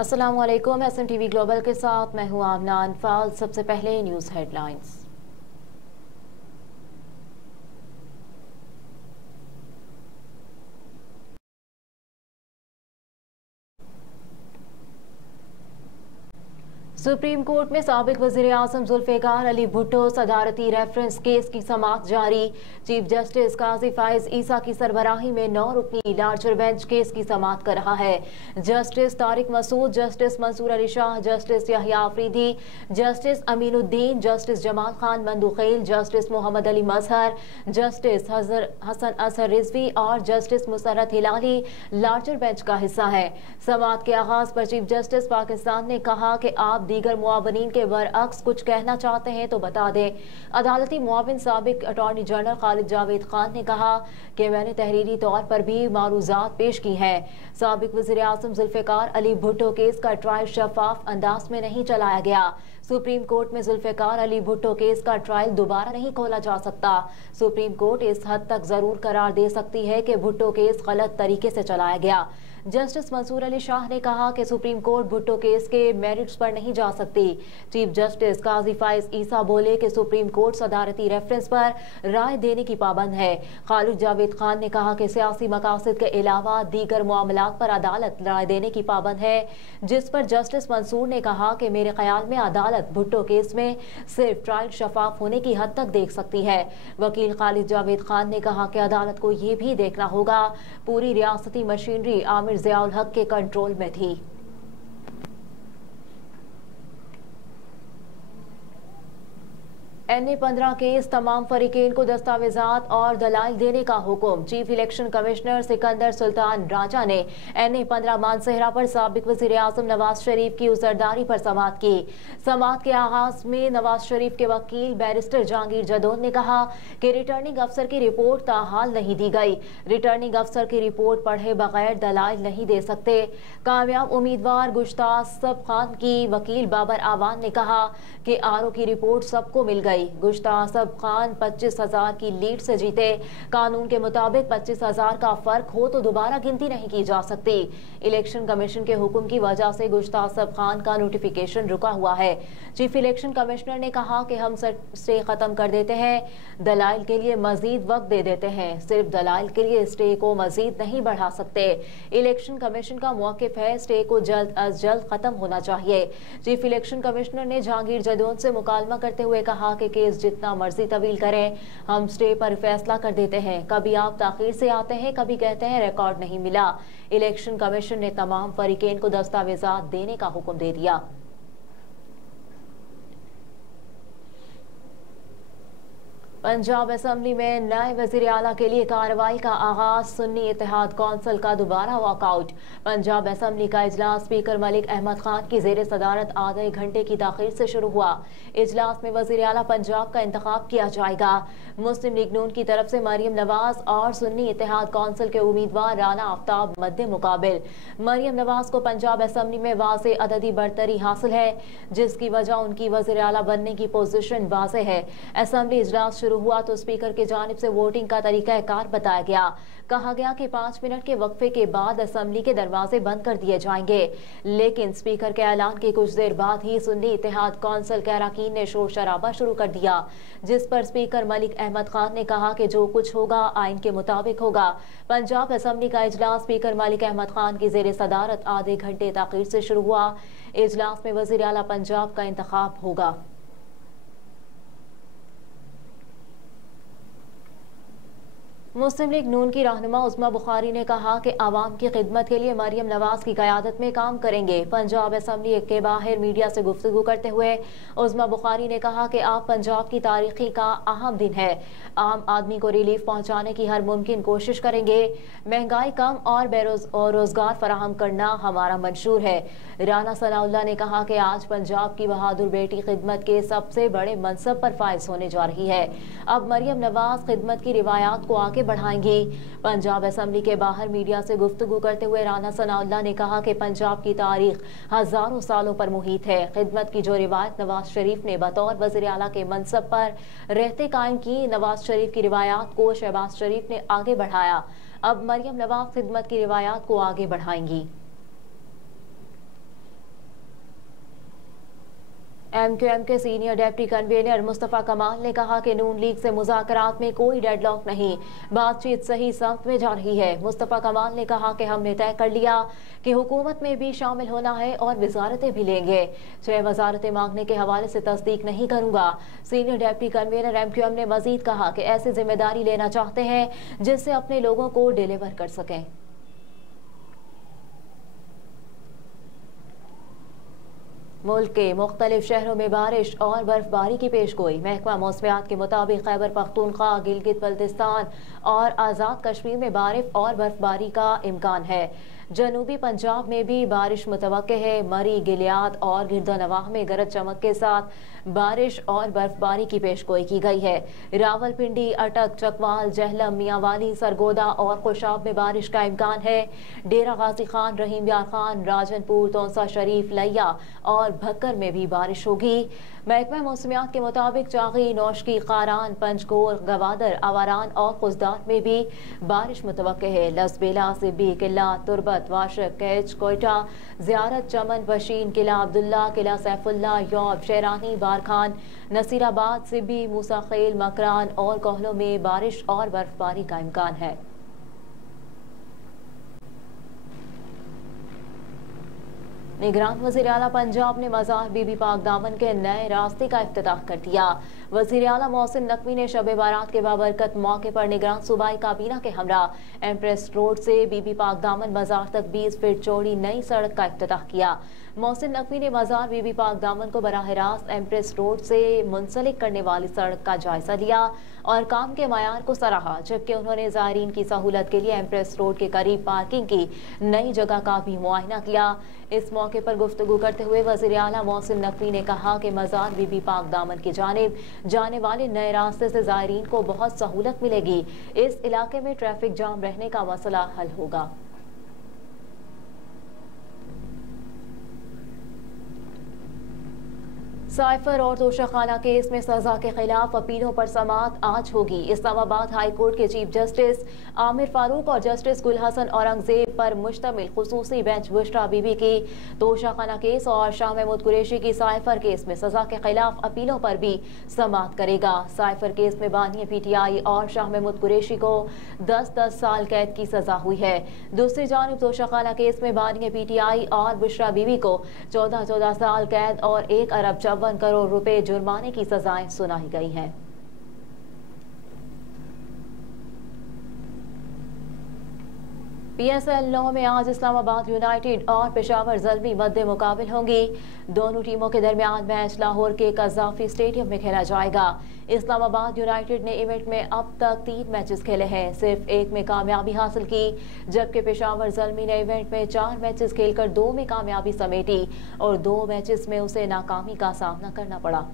अस्सलामुअलैकुम। SMTV global के साथ मैं हूं आमना अनफाल। सबसे पहले न्यूज़ हेडलाइंस। सुप्रीम कोर्ट में साबिक वज़ीर आज़म जुल्फ़िकार अली भुट्टो सदारती रेफरेंस केस की समाअत जारी। चीफ जस्टिस काजी फाइज ईसा की सरबराही में 9 रुकनी लार्जर बेंच केस की समाअत कर रहा है। Justice Tariq Masood, justice Mansoor Ali Shah, justice Yahya Afridi, justice Aminuddin, justice Jamal Khan Mandokhail, justice Muhammad Ali Mazhar, justice Hasan Azhar Rizvi और justice Musarrat Hilali larger bench का हिस्सा है। समाअत के आगाज पर चीफ जस्टिस पाकिस्तान ने कहा कि आप दीगर मुआवनीन के बरअक्स कुछ कहना चाहते हैं तो बता दें। अदालती मुआविन साबिक अटॉर्नी जनरल खालिद जावेद खान ने कहा कि मैंने तहरीरी तौर पर भी मारूजात पेश की हैं। साबिक वज़ीर आज़म जुल्फ़िकार अली भुट्टो केस का ट्रायल शफाफ अंदाज में नहीं चलाया गया। सुप्रीम कोर्ट में जुल्फ़िकार अली भुट्टो केस का ट्रायल दोबारा नहीं खोला जा सकता। सुप्रीम कोर्ट इस हद तक जरूर करार दे सकती है कि भुट्टो केस गलत तरीके से चलाया गया। जस्टिस मंसूर अली शाह ने कहा कि सुप्रीम कोर्ट भुट्टो केस के मेरिट्स पर नहीं जा सकती। चीफ जस्टिस काजी फाइज ईसा बोले कि सुप्रीम कोर्ट सदारती रेफरेंस पर राय देने की पाबंद है। खालिद जावेद खान ने कहा कि सियासी मकासद के अलावा दीगर मामलात पर अदालत राय देने की पाबंद है, जिस पर जस्टिस मंसूर ने कहा कि मेरे ख्याल में अदालत भुट्टो केस में सिर्फ ट्रायल शफाफ होने की हद तक देख सकती है। वकील खालिद जावेद खान ने कहा कि अदालत को ये भी देखना होगा पूरी रियासती मशीनरी आमिर ज़ियाउल हक के कंट्रोल में थी। NA-15 केस तमाम फरीकेन को दस्तावेजात और दलाइल देने का हुक्म। Chief election commissioner Sikandar Sultan Raja ने NA-15 मानसेहरा पर साबिक वज़ीर आज़म नवाज शरीफ की उज़रदारी पर समाअत की। समाअत के आगाज में नवाज शरीफ के वकील बैरिस्टर जहांगीर जदौन ने कहा कि रिटर्निंग अफसर की रिपोर्ट ताहाल नहीं दी गई। रिटर्निंग अफसर की रिपोर्ट पढ़े बगैर दलाइल नहीं दे सकते। कामयाब उम्मीदवार गुश्ताख सब खान की वकील बाबर आवान ने कहा कि RO की रिपोर्ट सबको मिल गई। गुश्ताख सब खान 25,000 की लीड से जीते। कानून के मुताबिक 25,000 का फर्क हो तो दोबारा गिनती नहीं की जा सकती। इलेक्शन कमीशन के हुक्म की वजह से गुश्ताख सब खान का नोटिफिकेशन रुका हुआ है। चीफ इलेक्शन कमिश्नर ने कहा कि हम स्टे खत्म कर देते हैं, दलाइल के लिए मजीद वक्त दे देते हैं। सिर्फ दलाइल के लिए स्टे को मजीद नहीं बढ़ा सकते। इलेक्शन कमीशन का मौक़िफ़ है स्टे को जल्द अज जल्द खत्म होना चाहिए। चीफ इलेक्शन कमिश्नर ने जहांगीर जदौन से मुकालमा करते हुए कहा कि केस जितना मर्जी तवील करें, हम स्टे पर फैसला कर देते हैं। कभी आप ताखीर से आते हैं, कभी कहते हैं रिकॉर्ड नहीं मिला। इलेक्शन कमीशन ने तमाम फरीकेन को दस्तावेजात देने का हुक्म दे दिया। पंजाब असम्बली में नए वज़ीर आला के लिए कार्रवाई का आगाज। सुन्नी इत्तेहाद कौंसिल का दोबारा वॉकआउट। पंजाब असम्बली का इजलास स्पीकर मलिक अहमद खान की ज़ेर सदारत आधे घंटे की ताख़ीर से शुरू हुआ। इजलास में वज़ीर आला पंजाब का इंतखाब किया जाएगा। मुस्लिम लीग नून की तरफ से मरियम नवाज और सुन्नी इत्तेहाद कौंसिल के उम्मीदवार राना आफ्ताब मद्दे मुकाबिल। मरियम नवाज को पंजाब असम्बली में वाज़े अददी बरतरी हासिल है, जिसकी वजह उनकी वज़ीर आला बनने की पोजीशन वाज़े है। असम्बली इजलास शुरू हुआ तो स्पीकर की जानिब से वोटिंग का तरीकाकार बताया गया। कहा गया कि 5 मिनट के वक्फे के बाद असम्बली के दरवाजे बंद कर दिए जाएंगे, लेकिन स्पीकर के ऐलान के कुछ देर बाद ही सुन्नी इत्तेहाद कौंसिल के अरकान ने शोर शराबा शुरू कर दिया, जिस पर स्पीकर मलिक अहमद खान ने कहा कि जो कुछ होगा आइन के मुताबिक होगा। पंजाब असम्बली का इजलास स्पीकर मलिक अहमद खान की ज़ेर सदारत आधे घंटे ताख़ीर से शुरू हुआ। इजलास में वज़ीर आला पंजाब का इंतखाब होगा। मुस्लिम लीग नून की रहनुमा उस्मा बुखारी ने कहा कि आवाम की खिदमत के लिए मरियम नवाज की क़यादत में काम करेंगे। पंजाब असम्बली के बाहर मीडिया से गुफ्तगू करते हुए उस्मा बुखारी ने कहा कि आप पंजाब की तारीखी का अहम दिन है। आम आदमी को रिलीफ पहुँचाने की हर मुमकिन कोशिश करेंगे। महंगाई कम और रोज़गार फराहम करना हमारा मंशूर है। राना सनाउल्लाह ने कहा कि आज पंजाब की बहादुर बेटी खिदमत के सबसे बड़े मनसब पर फाइज होने जा रही है। अब मरियम नवाज खिदमत की रिवायात को आगे बढ़ाएंगी। पंजाब असम्बली के बाहर मीडिया से गुफ्तगू करते हुए राना सनाउल्लाह ने कहा कि पंजाब की तारीख हजारों सालों पर मुहित है। खिदमत की जो रिवायत नवाज शरीफ ने बतौर वज़ीर आला के मनसब पर रहते कायम की, नवाज शरीफ की रिवायात को शहबाज शरीफ ने आगे बढ़ाया। अब मरियम नवाज खिदमत की रिवायात को आगे बढ़ाएंगी। MQM के सीनियर डिप्टी कन्वीनर मुस्तफ़ा कमाल ने कहा कि नून लीग से मुज़ाकरात में कोई डेडलॉक नहीं, बातचीत सही समत में जा रही है। मुस्तफ़ा कमाल ने कहा कि हमने तय कर लिया कि हुकूमत में भी शामिल होना है और वजारतें भी लेंगे। 6 वजारतें मांगने के हवाले से तस्दीक नहीं करूंगा। सीनियर डिप्टी कन्वीनर MQM ने मजीद कहा कि ऐसी जिम्मेदारी लेना चाहते हैं जिससे अपने लोगों को डिलीवर कर सकें। मुल्क के मुख्तलिफ शहरों में बारिश और बर्फबारी की पेशगोई। महकमा मौसमियात के मुताबिक खैबर पख्तूनख्वा, गिलगित बल्तिस्तान और आज़ाद कश्मीर में बारिश और बर्फबारी का इम्कान है। जनूबी पंजाब में भी बारिश मुतवक्के है। मरी, गिलियाद और गिरदोनवाह में गरज चमक के साथ बारिश और बर्फबारी की पेशगोई की गई है। रावलपिंडी, अटक, चकवाल, जहलम, मियांवाली, सरगोदा और खुशाब में बारिश का इम्कान है। डेरा गाजी खान, रहीम यार खान, राजनपुर, तौसा शरीफ, लिया और भक्कर में भी बारिश होगी। महकमा मौसमियात के मुताबिक चागी, नौशकी, कारान, पंचगोर, गवादर, आवारान और खुजदार में भी बारिश मुतवक्के है। लसबेला, सिब्बी, किला, तुरबत, वाशक, कैच, कोयटा, जियारत, चमन, बशीन, किला अब्दुल्ला, किला सैफुल्ला, यौब, शेरानी, बारखान, नसीराबाद, सिब्बी, मूसा खेल, मकरान और कोहलों में बारिश और बर्फबारी का इम्कान है। निगरान वज़ीर आला पंजाब ने मज़ार बीबी पाक दामन के नए रास्ते का इफ्तिताह कर दिया। वज़ीर आला मोहसिन नकवी ने शब बारात के बाबरकत मौके पर निगरान सूबाई काबीना के हमरा एम्प्रेस रोड से बीबी पाक दामन मज़ार तक 20 फीट चौड़ी नई सड़क का इफ्तिताह किया। मोहसिन नकवी ने मज़ार बीबी पाक दामन को बराह रास्त एम्प्रेस रोड से मुंसलिक करने वाली सड़क का जायजा लिया और काम के मयार को सराहा, जबकि उन्होंने ज़ायरीन की सहूलत के लिए एम्प्रेस रोड के करीब पार्किंग की नई जगह का भी मुआयना किया। इस मौके पर गुफ्तगू करते हुए वज़ीर आला मोहसिन नकवी ने कहा कि मज़ार बीबी पाक दामन की जानिब जाने वाले नए रास्ते से ज़ायरीन को बहुत सहूलत मिलेगी। इस इलाके में ट्रैफिक जाम रहने का मसला हल होगा। साइफर और तोशाखाना केस में सजा के खिलाफ अपीलों पर समाअत आज होगी। इस्लामाबाद हाई कोर्ट के चीफ जस्टिस आमिर फारूक और जस्टिस गुल हसन औरंगजेब पर मुश्तमिल खुसूसी बेंच बुशरा बीबी की तोशाखाना केस और शाह महमूद कुरैशी की साइफर केस में सजा के खिलाफ अपीलों पर भी समाअत करेगा। साइफर केस में बानी PTI और शाह महमूद कुरैशी को 10-10 साल कैद की सजा हुई है। दूसरी जानिब तोशाखाना केस में बानी PTI और बुशरा बीबी को 14-14 साल कैद और 1 अरब 54 करोड़ रुपए जुर्माने की सजाएं सुनाई गई हैं। PSL 9 में आज इस्लामाबाद यूनाइटेड और पेशावर ज़ल्मी मद्दे मुकाबिल होंगी। दोनों टीमों के दरमियान मैच लाहौर के कज़ाफी स्टेडियम में खेला जाएगा। इस्लामाबाद यूनाइटेड ने इवेंट में अब तक 3 मैचेस खेले हैं, सिर्फ 1 में कामयाबी हासिल की, जबकि पेशावर ज़ल्मी ने इवेंट में 4 मैचेस खेलकर 2 में कामयाबी समेटी और 2 मैचेस में उसे नाकामी का सामना करना पड़ा।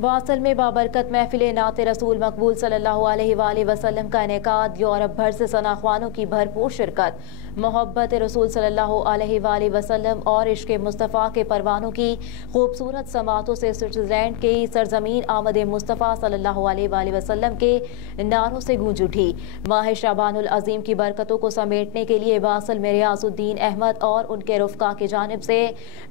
वासल में बाबरकत महफिल नात रसूल मकबूल सल्लल्लाहु अलैहि वसल्लम का इनेकाद, यूरोप भर से सनाख्वानों की भरपूर शिरकत, मोहब्बत रसूल सल्लल्लाहु अलैहि वसल्लम और इश्क मुस्तफ़ा के परवानों की खूबसूरत समातों से स्विट्ज़रलैंड की सरजमीन आमद मुस्तफ़ा सल्लल्लाहु अलैहि वसल्लम के नारों से गूंज उठी। माह शाबानुल अज़ीम की बरकतों को समेटने के लिए वासल में रियाजुद्दीन अहमद और उनके रुफ़का की जानिब से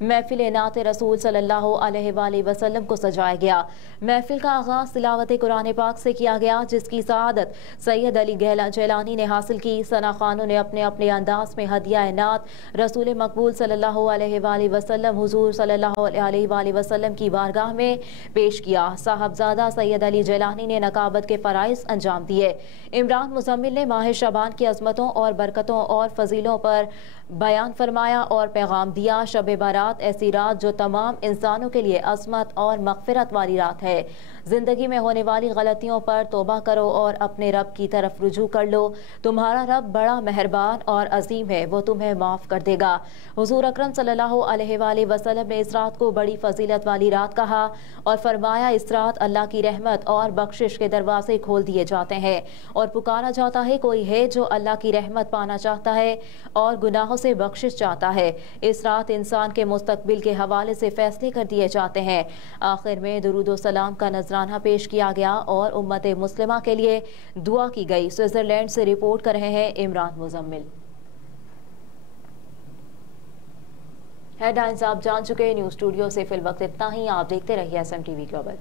महफिल नात रसूल सल्लल्लाहु अलैहि वसल्लम को सजाया गया। महफिल का आगाज तिलावत कुरान पाक से किया गया, जिसकी सआदत सैयद अली जैलानी ने हासिल की। सना खानों ने अपने अपने अंदाज में हदिया नात रसूल मकबूल सल्लल्लाहु अलैहि वसल्लम हुजूर सल्लल्लाहु अलैहि वसल्लम की बारगाह में पेश किया। साहबजादा सैयद अली जैलानी ने नकाबत के फ़राइज़ अंजाम दिए। इमरान मुज़म्मिल ने माह शबान की अज़मतों और बरकतों और फजीलों पर बयान फरमाया और पैगाम दिया। शब बारात ऐसी रात जो तमाम इंसानों के लिए अज़मत और मग़फ़िरत वाली रात है। ज़िंदगी में होने वाली गलतियों पर तौबा करो और अपने रब की तरफ रुजू कर लो। तुम्हारा रब बड़ा मेहरबान और अजीम है, वो तुम्हें माफ़ कर देगा। हुज़ूर अकरम सल्लल्लाहु अलैहि वसल्लम ने इस रात को बड़ी फजीलत वाली रात कहा और फरमाया, इस रात अल्लाह की रहमत और बख्शिश के दरवाजे खोल दिए जाते हैं और पुकारा जाता है, कोई है जो अल्लाह की रहमत पाना चाहता है और गुनाहों से बख्शिश चाहता है। इस रात इंसान के मुस्तकबिल के हवाले से फैसले कर दिए जाते हैं। आखिर में दुरूद व सलाम का नजराना पेश किया गया और उम्मत मुस्लिमा के लिए दुआ की गई। स्विट्जरलैंड से रिपोर्ट कर रहे हैं इमरान मुजम्मिल। हेडलाइंस आप जान चुके हैं। न्यूज स्टूडियो से फिल वक्त इतना ही। आप देखते रहिए SM TV ग्लोबल।